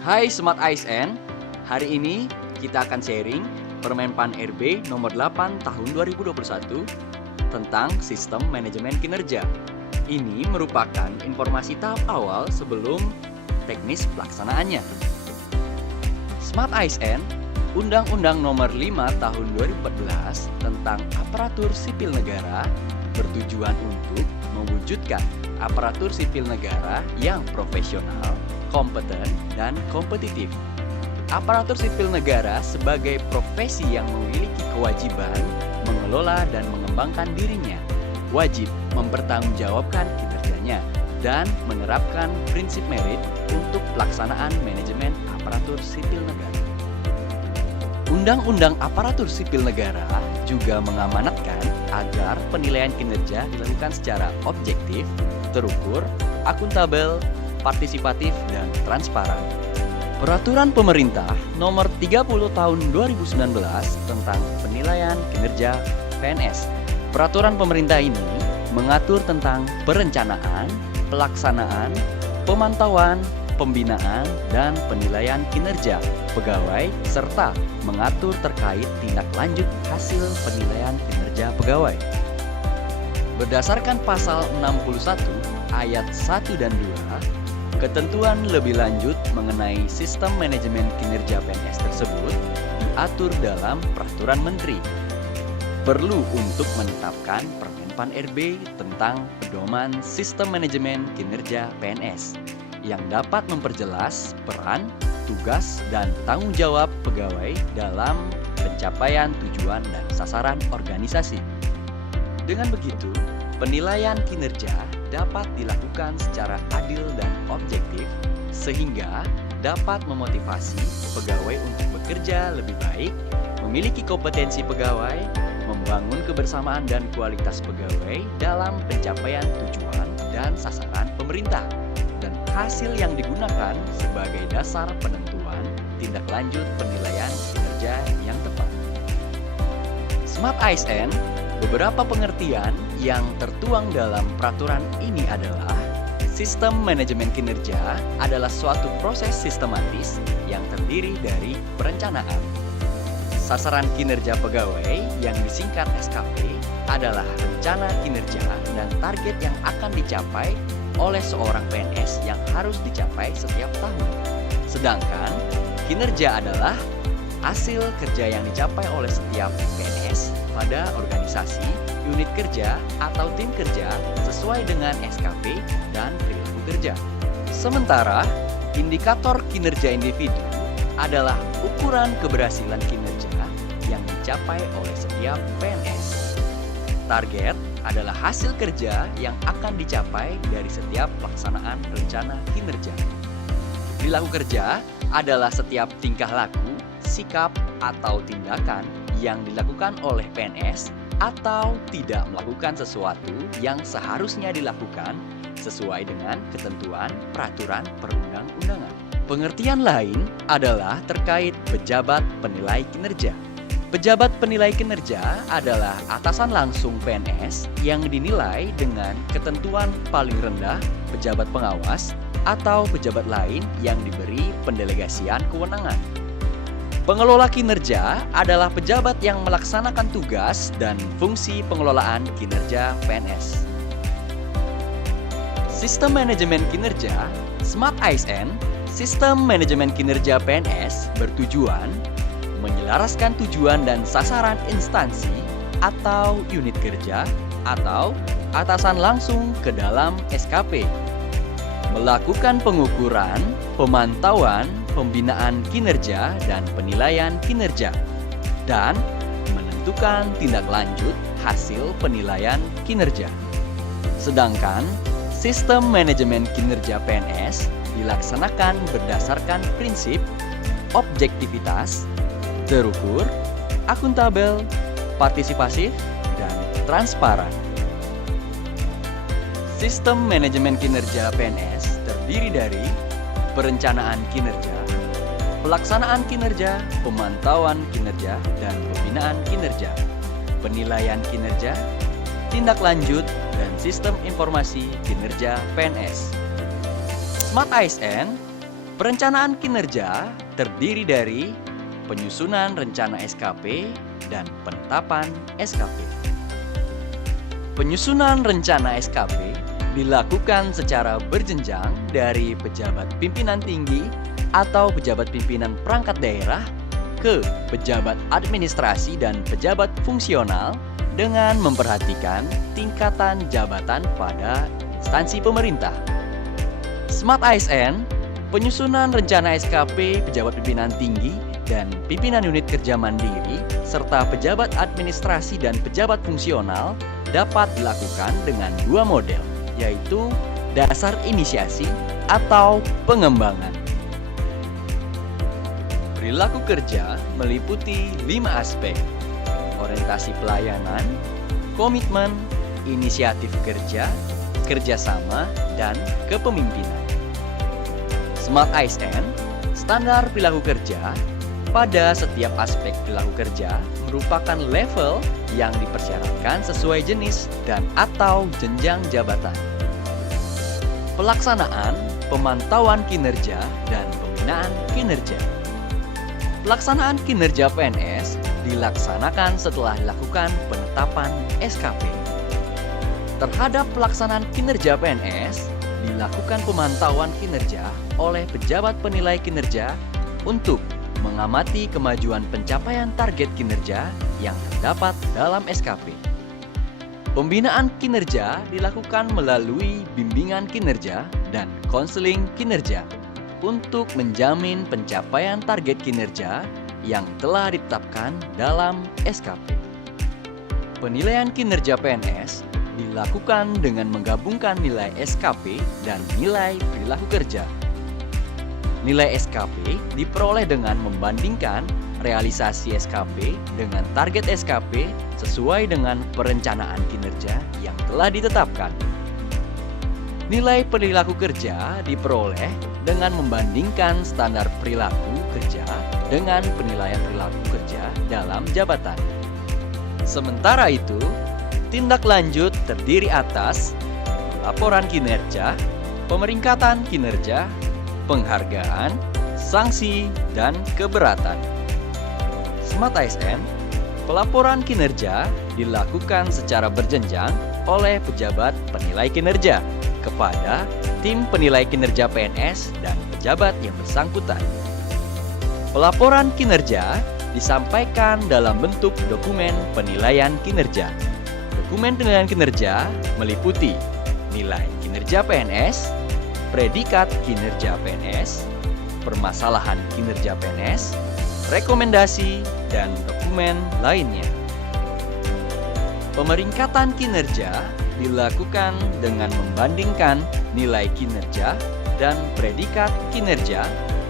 Hai Smart ASN, hari ini kita akan sharing Permenpan RB nomor 8 tahun 2021 tentang sistem manajemen kinerja. Ini merupakan informasi tahap awal sebelum teknis pelaksanaannya. Smart ASN, Undang-Undang nomor 5 tahun 2014 tentang aparatur sipil negara bertujuan untuk mewujudkan aparatur sipil negara yang profesional, kompeten, dan kompetitif. Aparatur sipil negara sebagai profesi yang memiliki kewajiban mengelola dan mengembangkan dirinya, wajib mempertanggungjawabkan kinerjanya, dan menerapkan prinsip merit untuk pelaksanaan manajemen aparatur sipil negara. Undang-Undang Aparatur Sipil Negara juga mengamanatkan agar penilaian kinerja dilakukan secara objektif, terukur, akuntabel, partisipatif, dan transparan. Peraturan Pemerintah Nomor 30 Tahun 2019 tentang penilaian kinerja PNS. Peraturan pemerintah ini mengatur tentang perencanaan, pelaksanaan, pemantauan, pembinaan, dan penilaian kinerja pegawai serta mengatur terkait tindak lanjut hasil penilaian kinerja pegawai. Berdasarkan pasal 61 ayat 1 dan 2, ketentuan lebih lanjut mengenai sistem manajemen kinerja PNS tersebut diatur dalam Peraturan Menteri. Perlu untuk menetapkan Permenpan RB tentang pedoman sistem manajemen kinerja PNS yang dapat memperjelas peran, tugas, dan tanggung jawab pegawai dalam pencapaian tujuan dan sasaran organisasi. Dengan begitu, penilaian kinerja dapat dilakukan secara adil dan objektif sehingga dapat memotivasi pegawai untuk bekerja lebih baik, memiliki kompetensi pegawai, membangun kebersamaan dan kualitas pegawai dalam pencapaian tujuan dan sasaran pemerintah, dan hasil yang digunakan sebagai dasar penentuan tindak lanjut penilaian kinerja yang tepat. Smart ASN, beberapa pengertian yang tertuang dalam peraturan ini adalah: sistem manajemen kinerja adalah suatu proses sistematis yang terdiri dari perencanaan. Sasaran kinerja pegawai yang disingkat SKP adalah rencana kinerja dan target yang akan dicapai oleh seorang PNS yang harus dicapai setiap tahun. Sedangkan kinerja adalah hasil kerja yang dicapai oleh setiap PNS pada organisasi, unit kerja, atau tim kerja sesuai dengan SKP dan perilaku kerja. Sementara, indikator kinerja individu adalah ukuran keberhasilan kinerja yang dicapai oleh setiap PNS. Target adalah hasil kerja yang akan dicapai dari setiap pelaksanaan rencana kinerja. Perilaku kerja adalah setiap tingkah laku, sikap, atau tindakan yang dilakukan oleh PNS atau tidak melakukan sesuatu yang seharusnya dilakukan sesuai dengan ketentuan peraturan perundang-undangan. Pengertian lain adalah terkait pejabat penilai kinerja. Pejabat penilai kinerja adalah atasan langsung PNS yang dinilai dengan ketentuan paling rendah pejabat pengawas atau pejabat lain yang diberi pendelegasian kewenangan. Pengelola kinerja adalah pejabat yang melaksanakan tugas dan fungsi pengelolaan kinerja PNS. Sistem manajemen kinerja Smart ASN, sistem manajemen kinerja PNS bertujuan menyelaraskan tujuan dan sasaran instansi atau unit kerja atau atasan langsung ke dalam SKP, melakukan pengukuran, pemantauan, pembinaan kinerja, dan penilaian kinerja, dan menentukan tindak lanjut hasil penilaian kinerja. Sedangkan sistem manajemen kinerja PNS dilaksanakan berdasarkan prinsip objektivitas, terukur, akuntabel, partisipasif, dan transparan. Sistem manajemen kinerja PNS terdiri dari perencanaan kinerja, pelaksanaan kinerja, pemantauan kinerja, dan pembinaan kinerja, penilaian kinerja, tindak lanjut, dan sistem informasi kinerja PNS. Smart ASN Perencanaan kinerja terdiri dari penyusunan rencana SKP dan penetapan SKP. Penyusunan rencana SKP dilakukan secara berjenjang dari pejabat pimpinan tinggi atau pejabat pimpinan perangkat daerah ke pejabat administrasi dan pejabat fungsional dengan memperhatikan tingkatan jabatan pada instansi pemerintah. Smart ASN, penyusunan rencana SKP pejabat pimpinan tinggi dan pimpinan unit kerja mandiri serta pejabat administrasi dan pejabat fungsional dapat dilakukan dengan dua model, yaitu dasar inisiasi atau pengembangan. Perilaku kerja meliputi 5 aspek: orientasi pelayanan, komitmen, inisiatif kerja, kerjasama, dan kepemimpinan. Smart ASN, standar perilaku kerja pada setiap aspek perilaku kerja merupakan level yang dipersyaratkan sesuai jenis dan atau jenjang jabatan. Pelaksanaan, pemantauan kinerja, dan pembinaan kinerja. Pelaksanaan kinerja PNS dilaksanakan setelah dilakukan penetapan SKP. Terhadap pelaksanaan kinerja PNS, dilakukan pemantauan kinerja oleh pejabat penilai kinerja untuk mengamati kemajuan pencapaian target kinerja yang terdapat dalam SKP. Pembinaan kinerja dilakukan melalui bimbingan kinerja dan konseling kinerja untuk menjamin pencapaian target kinerja yang telah ditetapkan dalam SKP. Penilaian kinerja PNS dilakukan dengan menggabungkan nilai SKP dan nilai perilaku kerja. Nilai SKP diperoleh dengan membandingkan realisasi SKP dengan target SKP sesuai dengan perencanaan kinerja yang telah ditetapkan. Nilai perilaku kerja diperoleh dengan membandingkan standar perilaku kerja dengan penilaian perilaku kerja dalam jabatan. Sementara itu, tindak lanjut terdiri atas laporan kinerja, pemeringkatan kinerja, penghargaan, sanksi, dan keberatan. Smart ASN, pelaporan kinerja dilakukan secara berjenjang oleh pejabat penilai kinerja kepada tim penilai kinerja PNS dan pejabat yang bersangkutan. Pelaporan kinerja disampaikan dalam bentuk dokumen penilaian kinerja. Dokumen penilaian kinerja meliputi nilai kinerja PNS, predikat kinerja PNS, permasalahan kinerja PNS, rekomendasi, dan dokumen lainnya. Pemeringkatan kinerja dilakukan dengan membandingkan nilai kinerja dan predikat kinerja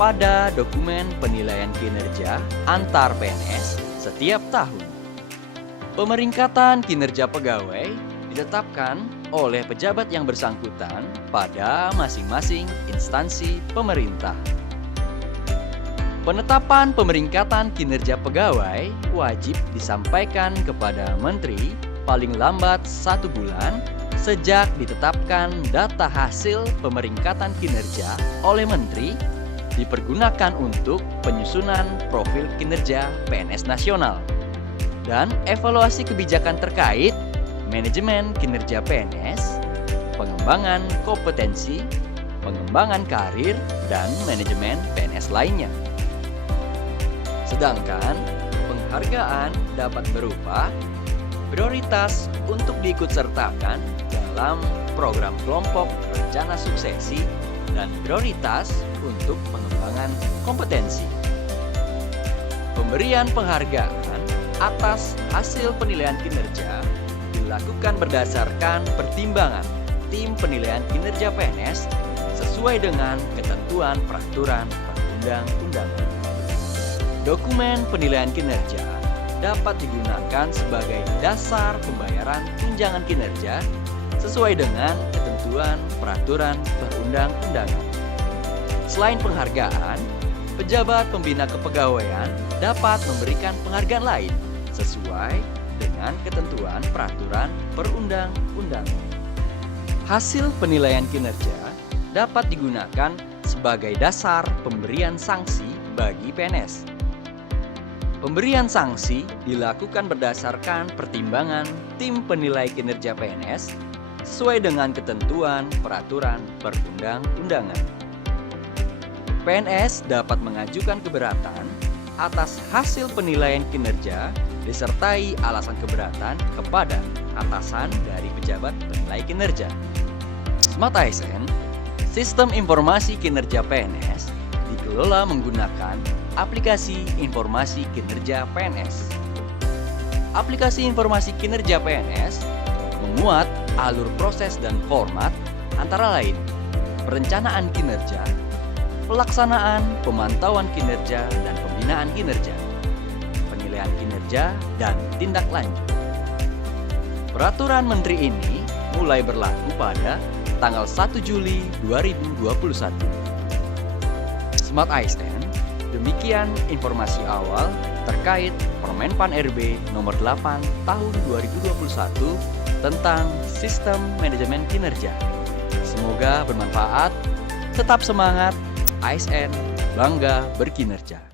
pada dokumen penilaian kinerja antar PNS setiap tahun. Pemeringkatan kinerja pegawai ditetapkan oleh pejabat yang bersangkutan pada masing-masing instansi pemerintah. Penetapan pemeringkatan kinerja pegawai wajib disampaikan kepada Menteri paling lambat 1 bulan sejak ditetapkan data hasil pemeringkatan kinerja oleh Menteri dipergunakan untuk penyusunan profil kinerja PNS nasional dan evaluasi kebijakan terkait manajemen kinerja PNS, pengembangan kompetensi, pengembangan karir, dan manajemen PNS lainnya. Sedangkan penghargaan dapat berupa prioritas untuk diikutsertakan dalam program kelompok rencana suksesi dan prioritas untuk pengembangan kompetensi. Pemberian penghargaan atas hasil penilaian kinerja dilakukan berdasarkan pertimbangan tim penilaian kinerja PNS sesuai dengan ketentuan peraturan perundang-undangan. Dokumen penilaian kinerja dapat digunakan sebagai dasar pembayaran tunjangan kinerja sesuai dengan ketentuan peraturan perundang-undangan. Selain penghargaan, pejabat pembina kepegawaian dapat memberikan penghargaan lain sesuai dengan ketentuan peraturan perundang-undangan. Hasil penilaian kinerja dapat digunakan sebagai dasar pemberian sanksi bagi PNS. Pemberian sanksi dilakukan berdasarkan pertimbangan tim penilai kinerja PNS sesuai dengan ketentuan peraturan perundang-undangan. PNS dapat mengajukan keberatan atas hasil penilaian kinerja disertai alasan keberatan kepada atasan dari pejabat penilai kinerja. Smart ASN, Sistem Informasi Kinerja PNS, dikelola menggunakan aplikasi Informasi Kinerja PNS. Aplikasi Informasi Kinerja PNS memuat alur proses dan format antara lain perencanaan kinerja, pelaksanaan pemantauan kinerja dan pembinaan kinerja, penilaian kinerja, dan tindak lanjut. Peraturan Menteri ini mulai berlaku pada tanggal 1 Juli 2021. Smart ASN, demikian informasi awal terkait Permenpan RB nomor 8 tahun 2021 tentang Sistem Manajemen Kinerja. Semoga bermanfaat. Tetap semangat, ASN bangga berkinerja.